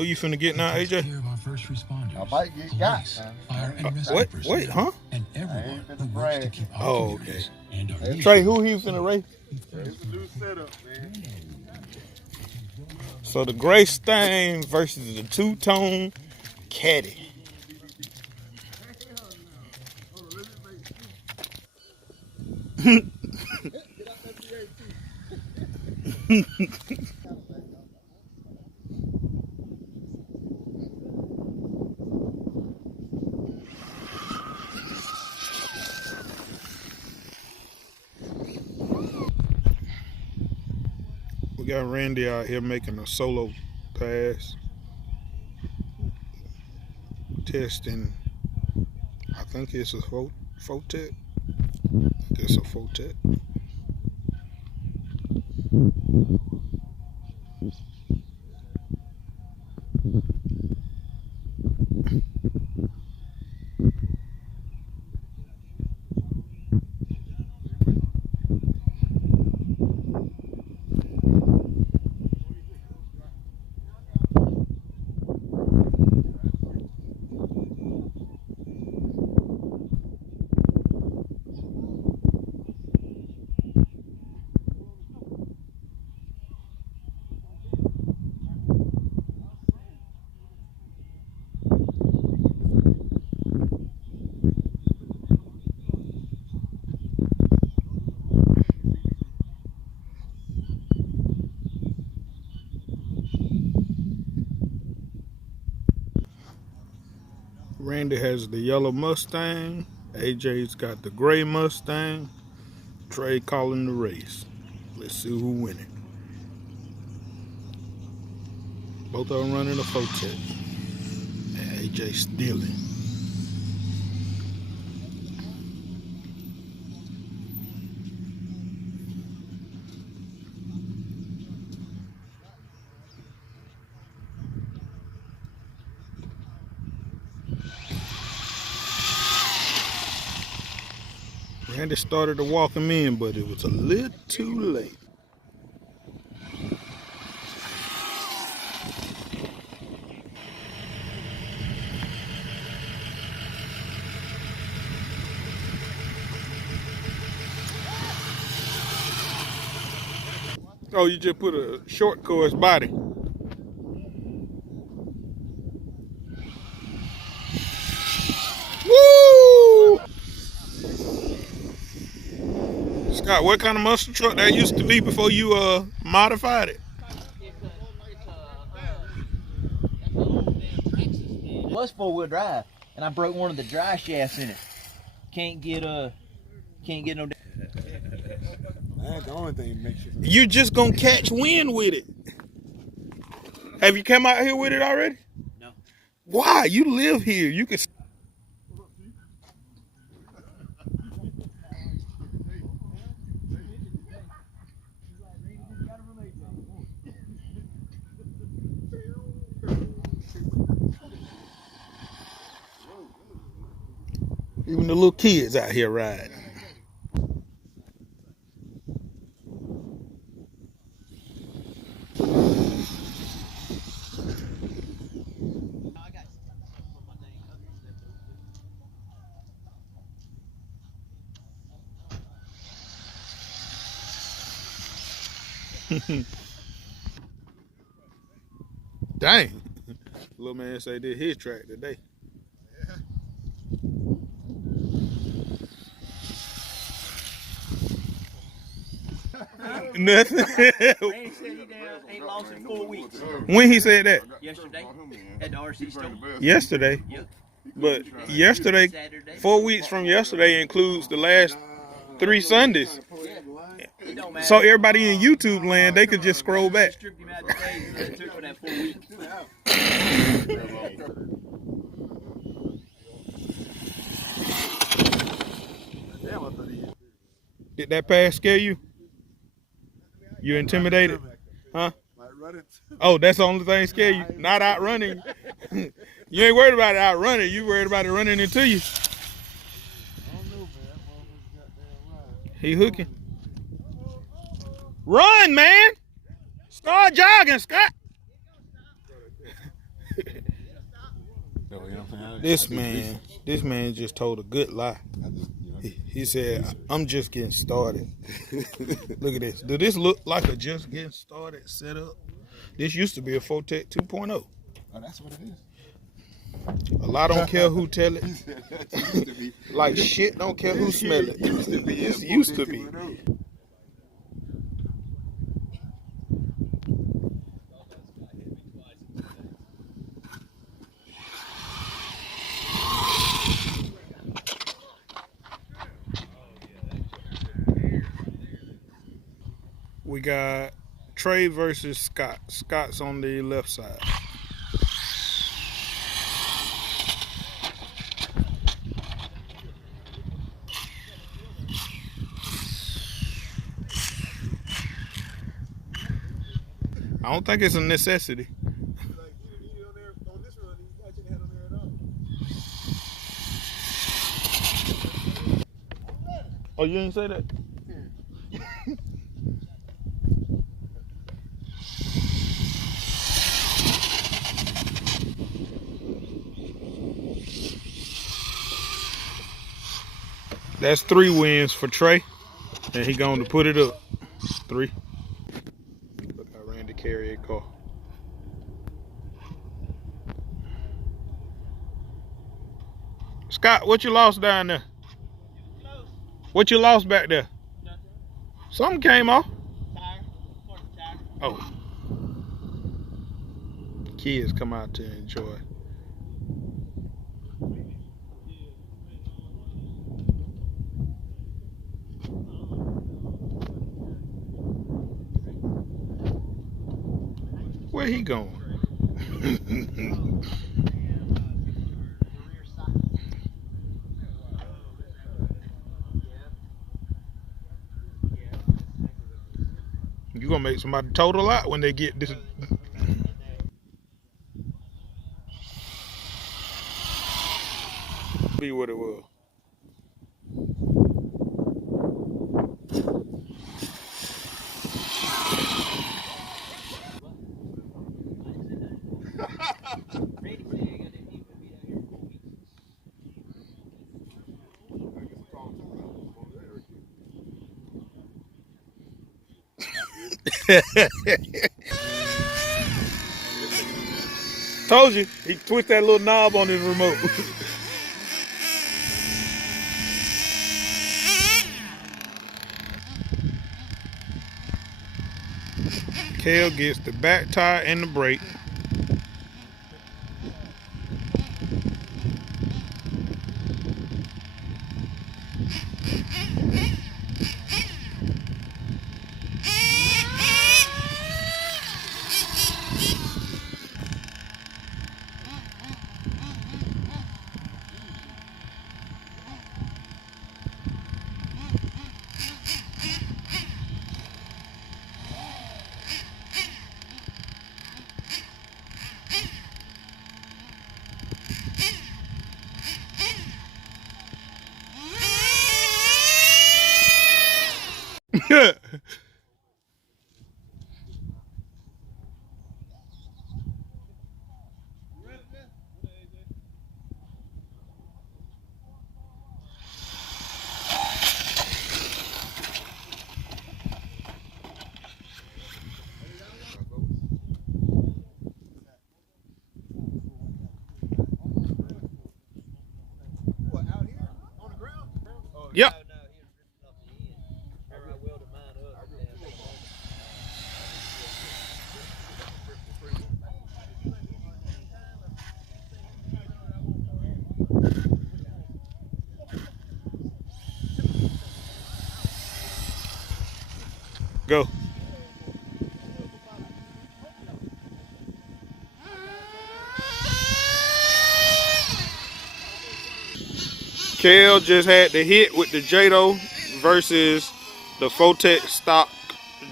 Who you finna get now, AJ? I might get got. Fire and rescue What? personnel, Wait, huh? And everyone who works brag. to keep our Oh, communities okay. and our Trey, nation who he finna race? It's a new setup, man. So the Gray Stain versus the two-tone Caddy. We got Randy out here making a solo pass. Testing, I think it's a Fotet. I guess a Fotet. Randy has the yellow Mustang. AJ's got the gray Mustang. Trey calling the race. Let's see who winning. Both of them running a Fotet. And AJ stealing. Randy started to walk him in, but it was a little too late. Oh, you just put a short course body. Woo! Scott, what kind of muscle truck that used to be before you modified it? It was 4-wheel drive, and I broke one of the dry shafts in it. Can't get no. That's the only thing that makes you. You just gonna catch wind with it. Have you come out here with it already? No. Why? You live here. You can. Even the little kids out here riding. Dang. Little man say did his track today. Nothing. Randy said he ain't lost in 4 weeks. When he said that? Yesterday at the RC store. Yesterday. Yep. But yesterday, Saturday. 4 weeks from yesterday includes the last 3 Sundays. It don't matter. So everybody in YouTube land, they could just scroll back. Stripped him out the days that it took for that 4 weeks. Did that pass scare you? You intimidated? Huh? Oh, that's the only thing scare you? Not outrunning. You ain't worried about it outrunning. You worried about it running into you. He hooking. Run, man. Start jogging, Scott. No, you know what I'm saying? This man just told a good lie. He said, "I'm just getting started." Look at this. Do this look like a just getting started setup? This used to be a Fotech 2.0. Oh, that's what it is. A lot don't care who tell it. Used to be. Like shit don't care who smell it. Used to be. This used to be. We got Trey versus Scott. Scott's on the left side. I don't think it's a necessity. Oh, you didn't say that? That's 3 wins for Trey, and he going to put it up. 3. Look how Randy carry a car. Scott, what you lost down there? What you lost back there? Something came off. Oh. Kids come out to enjoy. Where he going? You gonna make somebody total out when they get this. Be what it was. Told you, he twist that little knob on his remote. Kale gets the back tire and the brake. Yep. Go. Kale just had the hit with the Jado versus the Fotech stock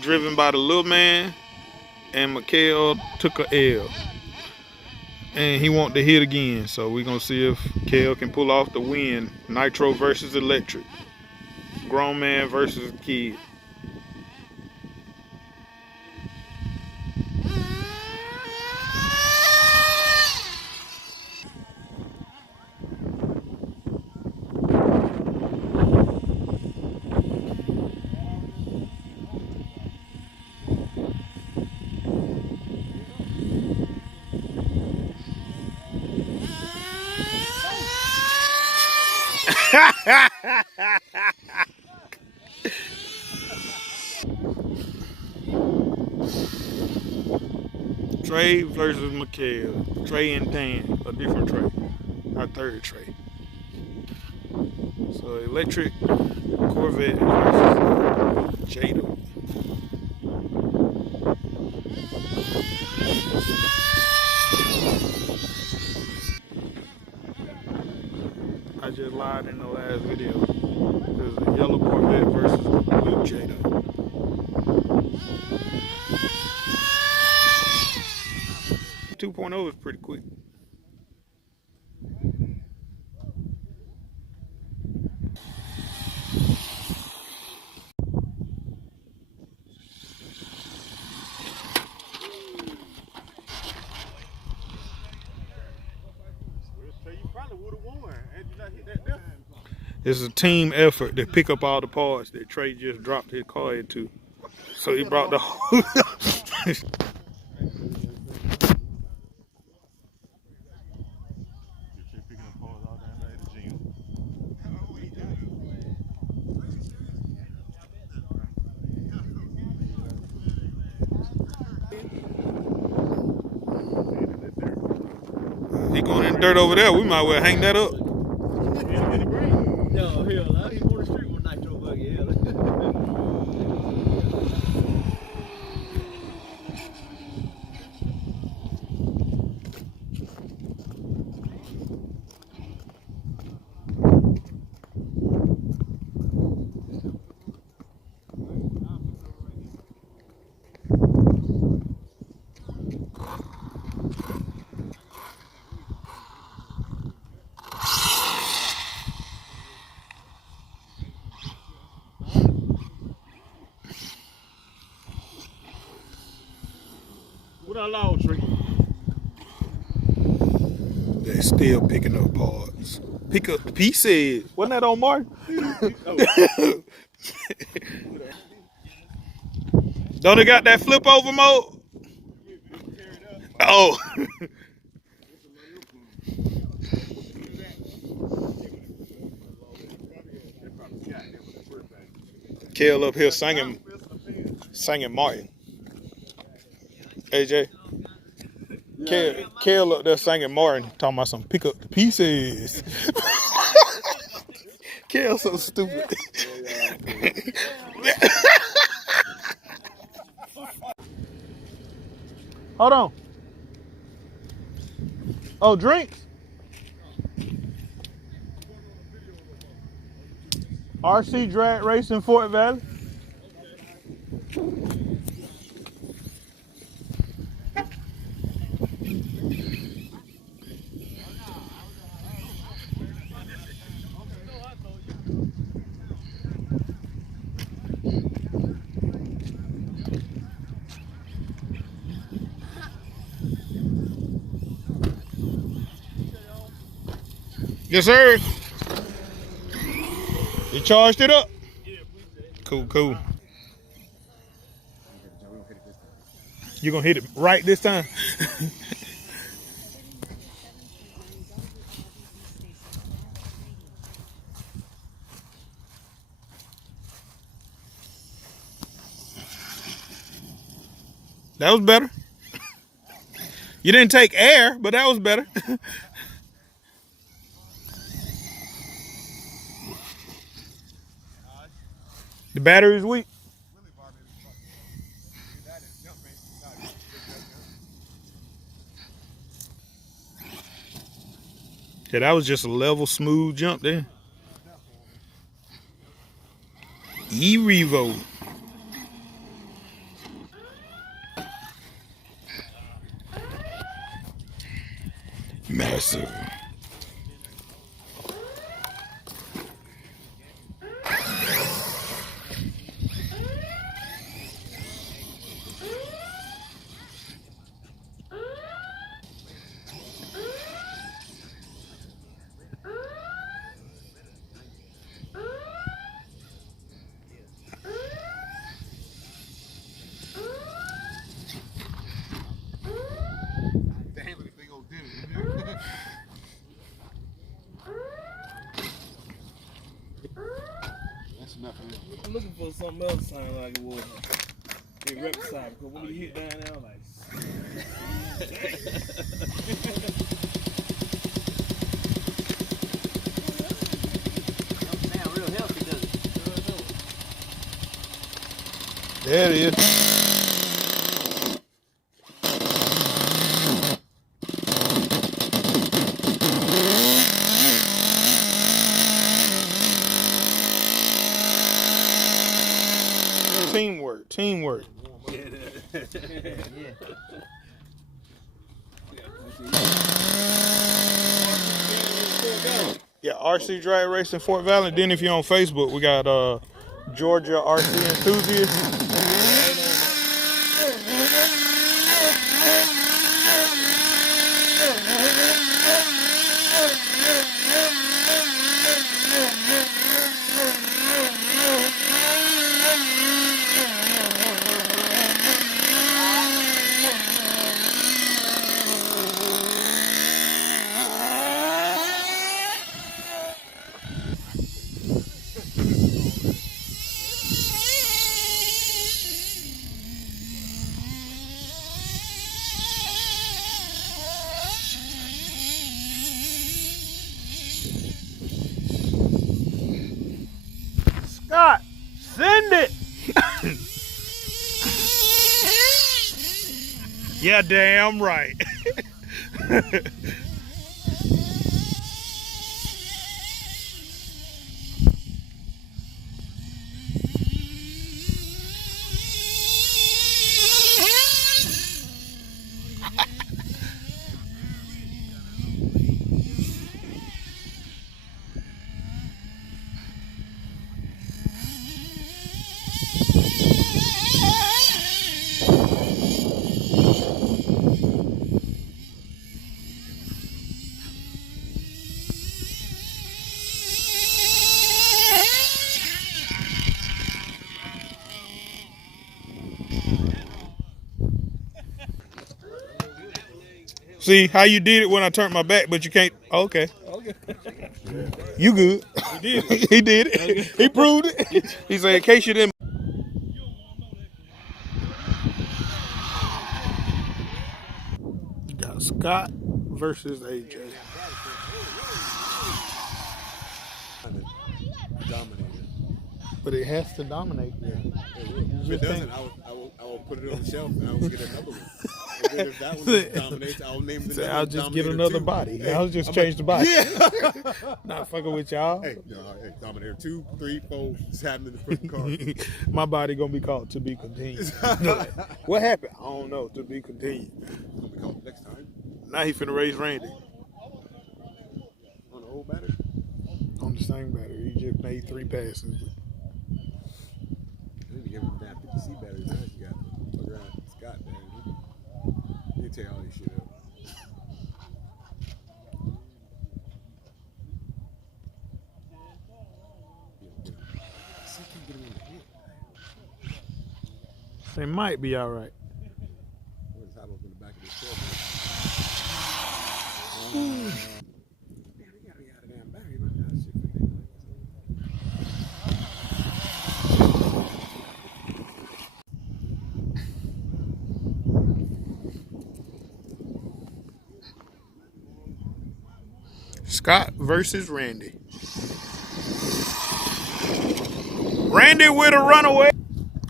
driven by the little man, and McHale took a L. And he want to hit again, so we're gonna see if Kale can pull off the win. Nitro versus electric. Grown man versus kid. Trey versus Mikhail. Trey and Dan, a different Trey. Our third Trey. So electric Corvette versus Jado. I just lied in the last video. There's a yellow Corvette versus a blue Jado. Two point oh is pretty quick. It's a team effort to pick up all the parts that Trey just dropped his car into. So he brought the whole. He going in dirt over there. We might well hang that up. No, hell, I ain't on the street with nitro buggy, hell. What I lost, Trey? They still picking up parts. Pick up the pieces. Wasn't that on Martin? Don't they got that flip over mode? Oh. Kel up here singing Martin. AJ. Kel up there singing Martin, talking about some pick up the pieces. Kel so stupid. Hold on. Oh, drinks? RC Drag Race in Fort Valley. Yes, sir. You charged it up? Cool. You gonna hit it right this time? That was better. You didn't take air, but that was better. The battery's weak. Yeah, that was just a level, smooth jump there. E-Revo. Massive. for something else sound like it was. It reconciled because when you hit down there, I'm like, Don't sound real healthy, does it? There it is. Teamwork. Yeah, RC Drag Racing Fort Valley. Then if you're on Facebook, we got Georgia RC Enthusiasts. Scott, send it. Yeah, damn right. See how you did it when I turned my back, but you can't. Okay. You good. he did it. He did it. He proved it. He said, in case you didn't. You got Scott versus AJ. Dominated. But it has to dominate. Yeah, it will. If it doesn't, I will put it on the shelf and I will get another one. And then if that one dominates, I'll name the I'll just get another body. Hey, I'll just change the body. Yeah. Not fucking with y'all. Hey, hey, Dominator 2, 3, 4, it's happening in the freaking car. My body gonna be called to be continued. What happened? I don't know. To be continued. It's gonna be called next time. Now he finna raise Randy. On the old battery? On the same battery. He just made 3 passes. I need to give him that 50C battery. Now you got fuck around Scott, man. He can tear all this shit up. They might be all right. What is hot up in the back of this truck? Man, we gotta get out of damn battery. Man. Scott versus Randy. Randy with a runaway.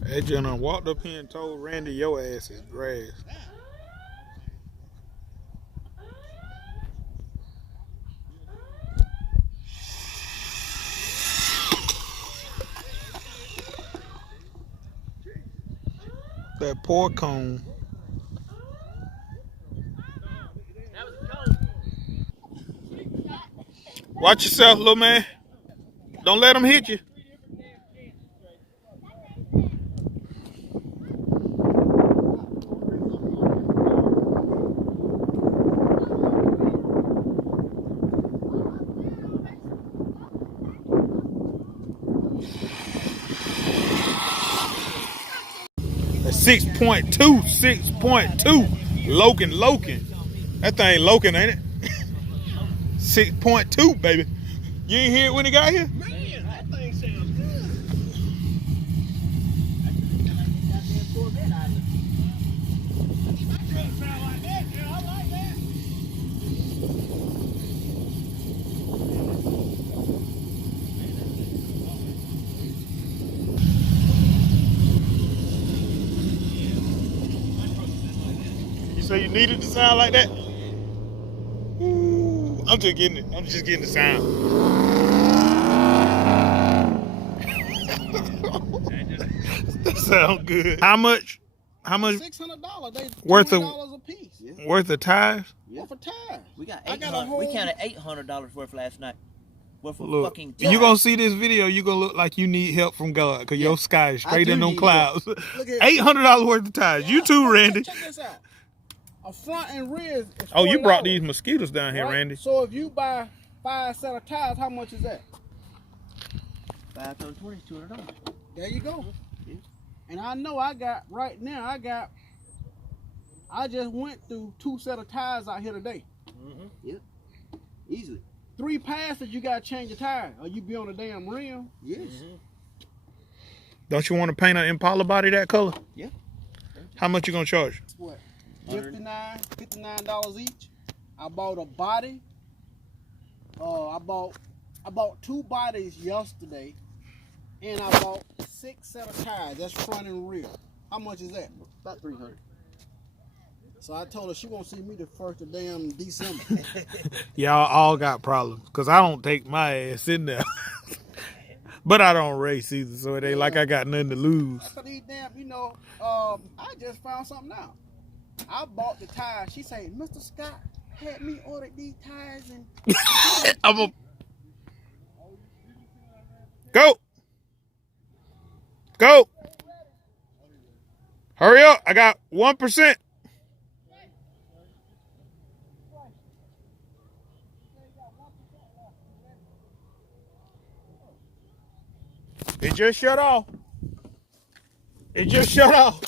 That gentleman walked up here and told Randy, your ass is grass. That poor cone. Watch yourself, little man. Don't let him hit you. That's 6.2, 6.2. Logan. That thing Logan, ain't it? 6.2, baby. You ain't hear it when he got here? man, that thing sounds good. So you needed to sound like that? Ooh, I'm just getting it. I'm just getting the sound. That sound good. How much? How much $600. They worth of $20 a piece. Yeah. worth of tires? Worth of tires. We got I got a 800. whole. We counted $800 worth last night. Worth of Look, fucking you tires. gonna see this video, you gonna look like you need help from God, because your sky is straight do in them need clouds. Look at $800 worth of tires. You too, Randy. Check this out. A front and rear is Oh, you brought $40, these mosquitoes down here, right? Randy. So if you buy 5 set of tires, how much is that? 5 times 20 is $200. There you go. Yeah. And I know I just went through 2 set of tires out here today. Yep. Easily. 3 passes, you gotta change the tire, or you be on the damn rim. Yes. Don't you want to paint an Impala body that color? Yeah. How much you gonna charge? What? $59 each. I bought a body. I bought 2 bodies yesterday, and I bought 6 set of tires. That's front and rear. How much is that? About 300. So I told her she won't see me the 1st of damn December. Y'all all got problems, because I don't take my ass in there. But I don't race either, so it ain't like I got nothing to lose. So these damn, I just found something out. I bought the tires. She said, Mr. Scott had me order these tires and I'm a... Go! Go! Hurry up, I got 1%. It just shut off. It just shut off.